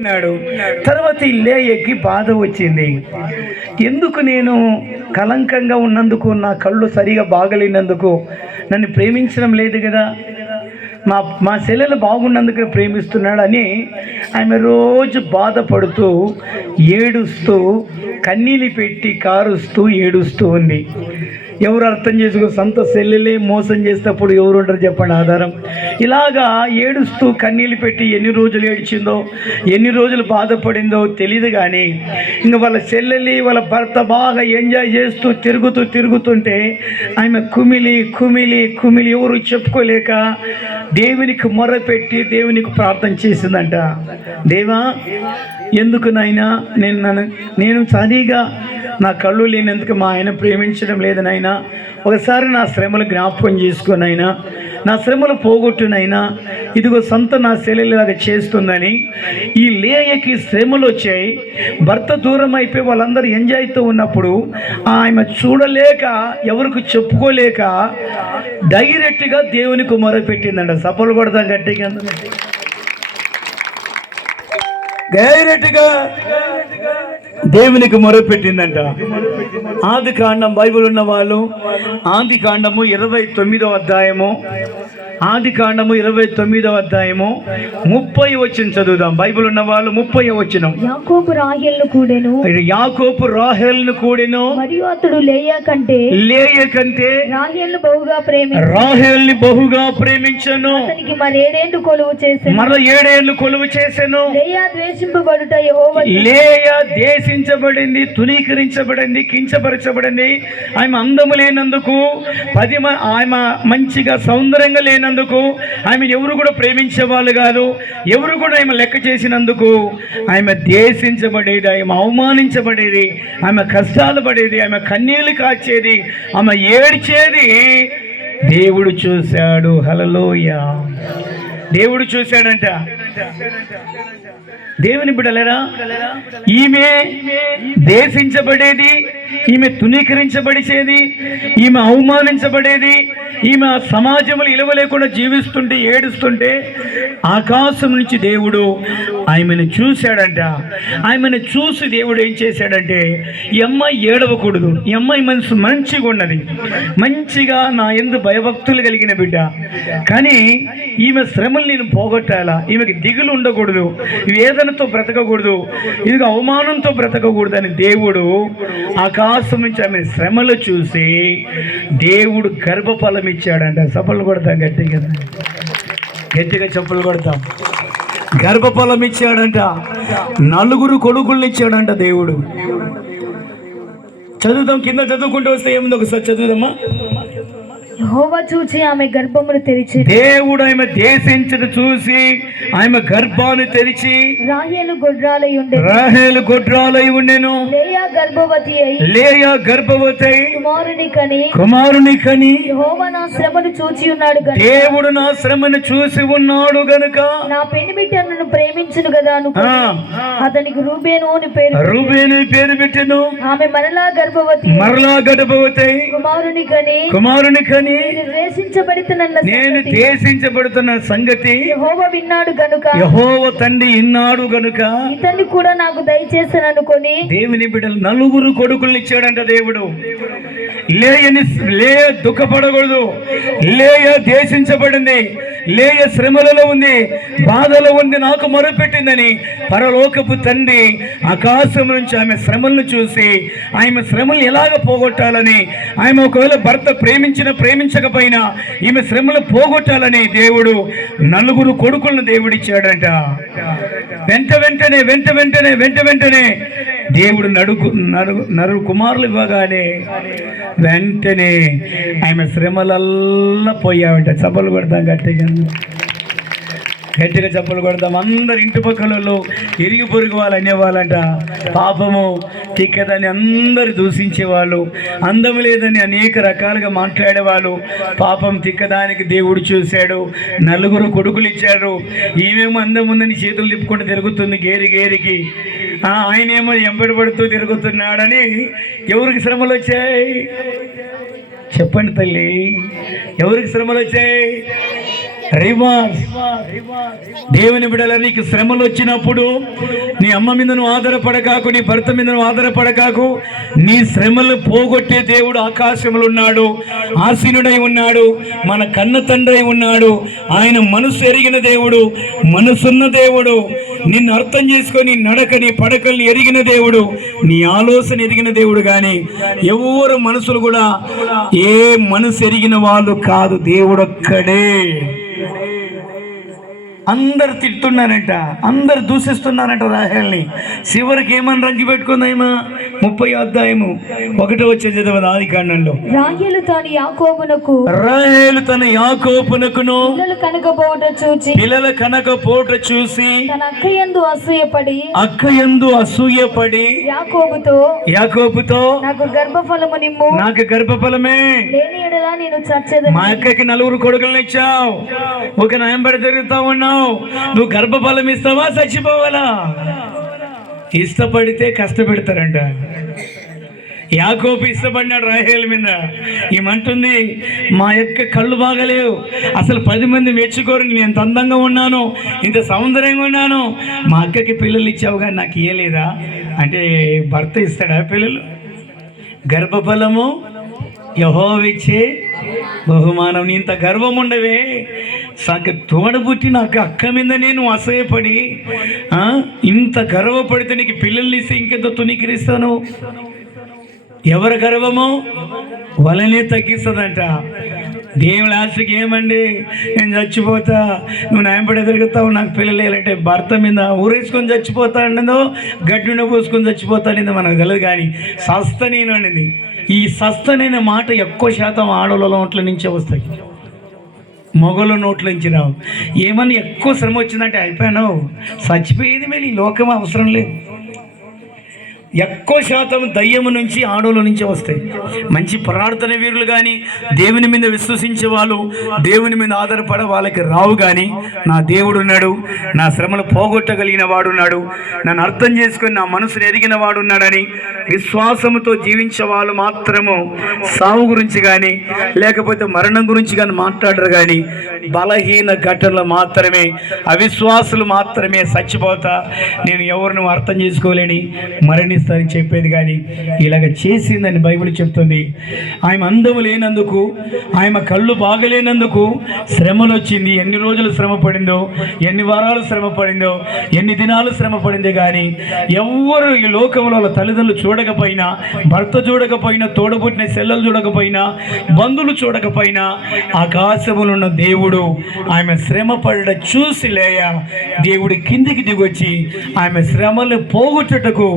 ఉన్నాడు తర్వాత ఈ లేయకి బాధ వచ్చింది. ఎందుకు నేను కలంకంగా ఉన్నందుకు నా కళ్ళు సరిగా బాగలేనందుకు నన్ను ప్రేమించడం లేదు కదా? మా మా చెల్లెలు బాగున్నందుకు ప్రేమిస్తున్నాడు అని ఆమె రోజు బాధపడుతూ ఏడుస్తూ కన్నీళ్ళు పెట్టి కారుస్తూ ఏడుస్తూ ఉంది. ఎవరు అర్థం చేసుకో సొంత సెల్లెలే మోసం చేసేటప్పుడు ఎవరు ఉంటారు చెప్పండి ఆధారం? ఇలాగా ఏడుస్తూ కన్నీళ్ళు పెట్టి ఎన్ని రోజులు ఏడ్చిందో ఎన్ని రోజులు బాధపడిందో తెలియదు కానీ ఇంకా వాళ్ళ చెల్లెలి వాళ్ళ భర్త బాగా ఎంజాయ్ చేస్తూ తిరుగుతూ తిరుగుతుంటే ఆమె కుమిలి కుమిలి కుమిలి ఎవరు చెప్పుకోలేక దేవునికి మొరపెట్టి దేవునికి ప్రార్థన చేసిందంట. దేవా ఎందుకు నాయన? నేను నన్ను నేను సరిగా నా కళ్ళు లేనందుకు మా ఆయన ప్రేమించడం లేదు నాయన. ఒకసారి నా శ్రమలు జ్ఞాపకం చేసుకునైనా నా శ్రమలు పోగొట్టునైనా ఇదిగో సొంత నా శైలిలాగా చేస్తుందని ఈ లేయకి శ్రమలు వచ్చాయి. భర్త దూరం అయిపోయి వాళ్ళందరూ ఎంజాయ్తో ఉన్నప్పుడు ఆమె చూడలేక ఎవరికి చెప్పుకోలేక డైరెక్ట్గా దేవునికి మొరపెట్టిందంట సపోలు కొడతాం గట్టిగా. డైరెక్ట్గా దేవునికి మొరపెట్టిందంట. ఆది కాండం బైబిల్ ఉన్న వాళ్ళు ఆది కాండము ఇరవై తొమ్మిదో అధ్యాయము. ఆది కాండము ఇరవై తొమ్మిదో అధ్యాయము. ముప్పై వచ్చిన చదువుదాం. బైబిల్ ఉన్న వాళ్ళు ముప్పై వచ్చిన యాకోబు రాహేల్ను కూడెను. యాకోపు రాహేల్ను కూడిను. మరియు అతడు లేయా కంటే లేయ కంటే రాహేల్ను బహుగా ప్రేమి రాహేల్ని బహుగా ప్రేమించను. అతనికి మరేడేండు కొలువు చేసెను. మర ఏడేళ్ళు కొలువు చేసెను. లేయా ద్వేషింపబడుట యెహోవా లేయ దేశించబడింది తునీకరించబడింది కించపరచబడింది. ఆమె అందము లేనందుకు పది ఆమె మంచిగా సౌందర్యంగా లేనందుకు ఆమె ఎవరు కూడా ప్రేమించే వాళ్ళు కాదు. ఎవరు కూడా ఆమె లెక్క చేసినందుకు ఆమె దేశించబడేది ఆమె అవమానించబడేది ఆమె కష్టాలు పడేది ఆమె కన్నీళ్ళు కాచేది ఆమె ఏడ్చేది. దేవుడు చూశాడు. హలలోయ దేవుడు చూశాడంట. దేవుని బిడలేరా ఈమె దేశించబడేది ఈమె తునీకరించబడిచేది ఈమె అవమానించబడేది ఈమె సమాజంలో ఇలువ లేకుండా జీవిస్తుంటే ఏడుస్తుంటే ఆకాశం నుంచి దేవుడు ఆమెను చూశాడంట. ఆమెను చూసి దేవుడు ఏం చేశాడంటే ఈ అమ్మాయి ఏడవకూడదు ఈ అమ్మాయి మనసు మంచిగా ఉన్నది మంచిగా నా ఎందు భయభక్తులు కలిగిన బిడ్డ. కానీ ఈమె శ్రమలు నేను పోగొట్టాలా? ఈమెకి దిగులు ఉండకూడదు అవమానంతో బ్రతకకూడదు. ఇది అవమానంతో బ్రతకకూడదు అని దేవుడు ఆకాశం నుంచి ఆమె శ్రమలు చూసి దేవుడు గర్భఫలం ఇచ్చాడంట. సఫలు కొడతాం గట్టిగా. గట్టిగా చెప్పులు కొడతాం. గర్భఫలం ఇచ్చాడంట. నలుగురు కొడుకుల్ని ఇచ్చాడంట దేవుడు. చదువుదాం. కింద చదువుకుంటూ వస్తే ఏముంది? ఒకసారి చదువుదామా? యెహోవా చూచి ఆమె గర్భమును తెరిచి దేవుడు ఆమె దేశించదు చూసి ఆమె గర్భాన్ని తెరిచి రాహేలు గొడ్రాలై ఉండే రాహేలు గొడ్రాలై ఉండెను. లేయా గర్భవతి అయి లేయ గర్భవతి కుమారుని కని కుమారుని కని యెహోవా నా శ్రమను చూచి ఉన్నాడు గనుక. దేవుడు నా శ్రమను చూసి ఉన్నాడు గనుక. నా పెళ్ళి బిడ్డను ప్రేమించును కదా అనుకో ఆ, అతనికి రూబేను అని పేరు రూబేని పేరు పెట్టెను. ఆమె మరలా గర్భవతి మరలా గర్భవతి కుమారుని కని కుమారుని కని నేను ద్వేషించబడుతున్న సంగతి యెహోవా విన్నాడు గనుక. యహోవ తండ్రి ఇన్నాడు గనుక ఇతన్ని కూడా నాకు దయచేసాను అనుకొని దేవుని బిడ్డలు నలుగురు కొడుకుల్ని ఇచ్చాడంట దేవుడు. లేయని లేయ దుఃఖపడకూడదు. లేయ దేశించబడింది లేయ శ్రమలలో ఉంది. బాధలో ఉంది. నాకు మొరపెట్టిందని పరలోకపు తండ్రి ఆకాశం నుంచి ఆమె శ్రమలను చూసి ఆమె శ్రమలు ఎలాగ పోగొట్టాలని ఆమె ఒకవేళ భర్త ప్రేమించిన ప్రేమించకపోయినా ఈమె శ్రమలు పోగొట్టాలని దేవుడు నలుగురు కొడుకులను దేవుడిచ్చాడంట. వెంట వెంటనే వెంట వెంటనే వెంట వెంటనే దేవుడు నడుకు నరు నరు కుమారులు ఇవ్వగానే వెంటనే ఆమె శ్రమలల్లా పోయావంట. సభలు పెడతాం గట్టిగా. గట్టిగా చప్పలు కొడతాం. అందరు ఇంటి పక్కలలో ఇరిగి పొరుగు వాళ్ళు అనేవాళ్ళంట. పాపము తిక్కదని అందరు దూషించేవాళ్ళు. అందం లేదని అనేక రకాలుగా మాట్లాడేవాళ్ళు. పాపం తిక్కదానికి దేవుడు చూశాడు. నలుగురు కొడుకులు ఇచ్చాడు ఈమెమో అందం ఉందని చేతులు తిప్పుకుంటూ తిరుగుతుంది గేరి గేరికి. ఆయనేమో ఎంబడి పడుతూ తిరుగుతున్నాడని ఎవరికి శ్రమలు వచ్చాయి? చెప్పండి తల్లి. ఎవరికి శ్రమలు వచ్చాయి? రివర్స్ దేవుని బిడల నీకు శ్రమలు వచ్చినప్పుడు నీ అమ్మ మీద నువ్వు ఆధారపడకాకు నీ భర్త మీద నువ్వు ఆధారపడకాకు నీ శ్రమలు పోగొట్టే దేవుడు ఆకాశములు ఉన్నాడు ఆసీనుడై ఉన్నాడు మన కన్న తండ్రి ఉన్నాడు ఆయన మనసు ఎరిగిన దేవుడు మనసున్న దేవుడు నిన్ను అర్థం చేసుకొని నడక నీ పడకల్ని ఎరిగిన దేవుడు నీ ఆలోచన ఎరిగిన దేవుడు కానీ ఎవరు మనసులు కూడా ఏ మనసు ఎరిగిన వాళ్ళు కాదు దేవుడక్కడే అందరు తిడుతున్నారంట అందరు దూషిస్తున్నారంట రాహేల్ని. చివరికి ఏమని రంగి పెట్టుకుందామా ముప్పై అధ్యాయము ఒకటో వచ్చే చదవదు ఆది కాండంలో. రాహేలు తాను యాకోబునకు రాహేలు తన యాకోపునకును పిల్లలు కనకపోవట చూచి పిల్లల కనక పోట చూసి తన అక్కయందు అసూయపడి అక్క యందు అసూయపడి యాకోబుతో యాకోపుతో నాకు గర్భఫలము నిమ్ము. నాకు గర్భఫలమే. ఎడలా నేను చచ్చేదని మా అక్కకి నలుగురు కొడుకులను ఇచ్చావు. ఒక నయంబడి తిరుగుతా ఉన్నావు. నువ్వు గర్భఫలం ఇస్తావా? చచ్చిపోవాలా? ఇష్టపడితే కష్టపెడతారంట. యాకోపు ఇష్టపడినాడు రాహేల్ మీద. ఏమంటుంది? మా యొక్క కళ్ళు బాగలేవు. అసలు పది మంది మెచ్చుకోరు నేను ఎంత అందంగా ఉన్నాను. ఇంత సౌందర్యంగా ఉన్నాను. మా అక్కకి పిల్లలు ఇచ్చావు కానీ నాకు ఇయ్యలేదా? అంటే భర్త ఇస్తాడా పిల్లలు? గర్భఫలము యహోవిచ్చే బహుమానం. నీ ఇంత గర్వం ఉండవే సగ తోడబుట్టి నాకు అక్క మీద నేను అసహ్యపడి ఇంత గర్వపడితే నీకు పిల్లల్ని ఇస్తే ఇంకెంత తునికిరిస్తాను ఎవరి గర్వము? వలనే తగ్గిస్తుందంట. దేవుని ఆశకి ఏమండి? నేను చచ్చిపోతా నువ్వు నాయంపడి తిరుగుతావు నాకు పిల్లలు లేదంటే భర్త మీద ఊరేసుకొని చచ్చిపోతా అండిందో గడ్డిన పోసుకొని చచ్చిపోతా అనేది మనకు తెలియదు కానీ సస్త నేను అనేది. ఈ సస్తనైన మాట ఎక్కువ శాతం ఆడవాళ్ళ నోట్ల నుంచే వస్తాయి. మొగల నోట్ల నుంచి రావు. ఏమన్నా ఎక్కువ శ్రమ వచ్చిందంటే అయిపోయాను చచ్చిపోయేది మేలు ఈ లోకం అవసరం లేదు. ఎక్కువ శాతం దయ్యము నుంచి ఆడోళ్ళ నుంచి వస్తాయి. మంచి ప్రార్థన వీరులు కానీ దేవుని మీద విశ్వసించే వాళ్ళు దేవుని మీద ఆధారపడ వాళ్ళకి రావు కానీ నా దేవుడు ఉన్నాడు నా శ్రమలు పోగొట్టగలిగిన వాడున్నాడు నన్ను అర్థం చేసుకొని నా మనసును ఎరిగిన వాడున్నాడని విశ్వాసముతో జీవించే వాళ్ళు మాత్రము సావు గురించి కానీ లేకపోతే మరణం గురించి కానీ మాట్లాడరు కానీ బలహీన ఘటనలు మాత్రమే అవిశ్వాసులు మాత్రమే చచ్చిపోతా. నేను ఎవరిని అర్థం చేసుకోలేని మరణి మరణిస్తానని చెప్పేది కానీ ఇలాగ చేసిందని బైబిల్ చెప్తుంది. ఆమె అందము లేనందుకు ఆమె కళ్ళు బాగలేనందుకు శ్రమలు వచ్చింది. ఎన్ని రోజులు శ్రమ పడిందో ఎన్ని వారాలు శ్రమ పడిందో ఎన్ని దినాలు శ్రమ పడింది కానీ ఎవ్వరు ఈ లోకంలో వాళ్ళ తల్లిదండ్రులు చూడకపోయినా భర్త చూడకపోయినా తోడబుట్టిన సెల్లలు చూడకపోయినా బంధువులు చూడకపోయినా ఆకాశములున్న దేవుడు ఆమె శ్రమ పడట చూసి లేయ. దేవుడి కిందికి దిగొచ్చి ఆమె శ్రమలు పోగొట్టుటకు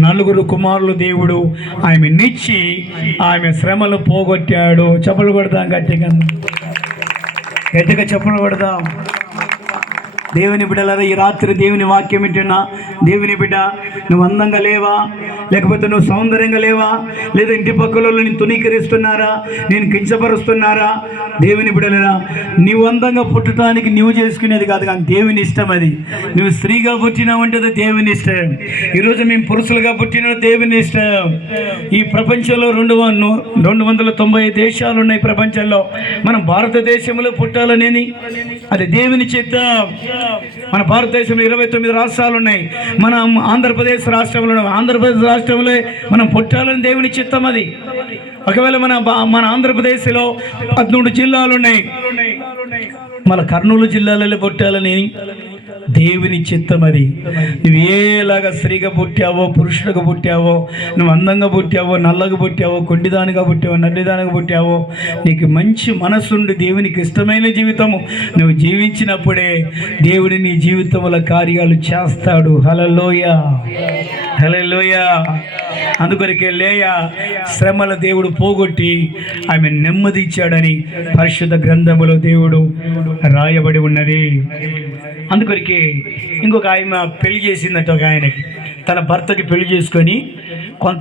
నలుగురు కుమారులు దేవుడు. ఆమె నిచ్చి ఆమె శ్రమలు పోగొట్టాడు. చెప్పలు కొడదాం గట్టిగా. గట్టిగా చెప్పలు కొడదాం. దేవుని బిడ్డలారా ఈ రాత్రి దేవుని వాక్యం వింటున్నా. దేవుని బిడ్డ నువ్వు అందంగా లేవా? లేకపోతే నువ్వు సౌందర్యంగా లేవా? లేదా ఇంటి పక్కల నేను తునీకరిస్తున్నారా నేను కించపరుస్తున్నారా? దేవుని బిడ్డలరా నీవు అందంగా పుట్టడానికి నువ్వు చేసుకునేది కాదు కానీ దేవుని ఇష్టం అది. నువ్వు స్త్రీగా పుట్టినావంటే అది దేవుని ఇష్టం. ఈరోజు మేము పురుషులుగా పుట్టిన దేవుని ఇష్టం. ఈ ప్రపంచంలో రెండు రెండు వందల తొంభై దేశాలు ఉన్నాయి ప్రపంచంలో. మనం భారతదేశంలో పుట్టాలనేది అది దేవుని చిత్తం. మన భారతదేశంలో ఇరవై తొమ్మిది రాష్ట్రాలు ఉన్నాయి. మన ఆంధ్రప్రదేశ్ రాష్ట్రంలో ఆంధ్రప్రదేశ్ రాష్ట్రంలో మనం పుట్టాలని దేవుని చిత్తం అది. ఒకవేళ మన మన ఆంధ్రప్రదేశ్లో పదమూడు జిల్లాలు ఉన్నాయి. మన కర్నూలు జిల్లాలలో పుట్టాలని దేవుని చిత్తం అది. నువ్వు ఏలాగా స్త్రీగా పుట్టావో పురుషుడిగా పుట్టావో నువ్వు అందంగా పుట్టావో నల్లగా పుట్టావో కొండిదానిగా పుట్టావో నల్లిదానిగా పుట్టావో నీకు మంచి మనసుండి దేవునికి ఇష్టమైన జీవితము. నువ్వు జీవించినప్పుడే దేవుడి నీ జీవితంలో కార్యాలు చేస్తాడు. హలలోయ హలలోయ అందుకొరకే లేయ శ్రమల దేవుడు పోగొట్టి ఆమె నెమ్మది ఇచ్చాడని పరిశుద్ధ గ్రంథములో దేవుడు రాయబడి ఉన్నది. అందుకొరికి ఇంకొక ఆయన పెళ్ళి చేసిందట ఒక ఆయనకి. తన భర్తకి పెళ్ళి చేసుకొని కొంత